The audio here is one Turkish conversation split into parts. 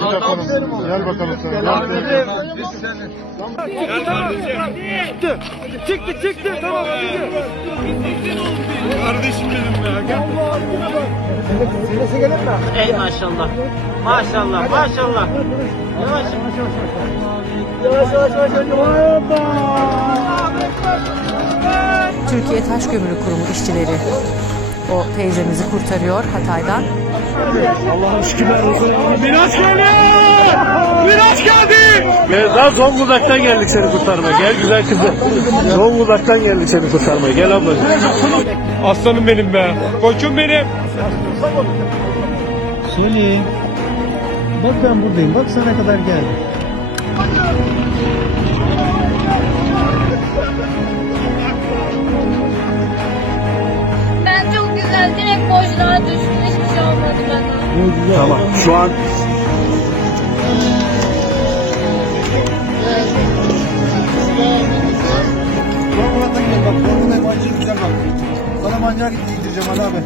bir dakika. Gel bakalım sen. Gel gel. Çıktı tamam. Çıktı. Çıktı tamam. Kardeşim benim ya. Gel. Sesi gelir mi? Ey maşallah. Maşallah maşallah. Yavaş yavaş yavaş. Yavaş yavaş yavaş. Türkiye Taş Kömürü Kurumu işçileri Şevko teyzemizi kurtarıyor Hatay'dan. Allah'ım şükürler olsun. Miraç geldi! Miraç geldi! Daha Zonguldak'tan geldik seni kurtarmaya. Gel güzel kızım. Zonguldak'tan geldik seni kurtarmaya. Gel abla. Aslanım benim be. Koçum benim. Suni. Bak ben buradayım. Bak sana kadar geldim. Acılar düştü hiçbir şey olmadı bana. Tamam şu an Sana mancağa gideceğim Ali abi.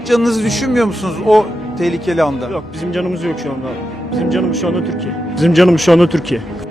Hiç canınızı düşünmüyor musunuz o tehlikeli anda? Yok bizim canımız yok şu anda. Bizim canımız şu anda Türkiye. Bizim canımız şu anda Türkiye.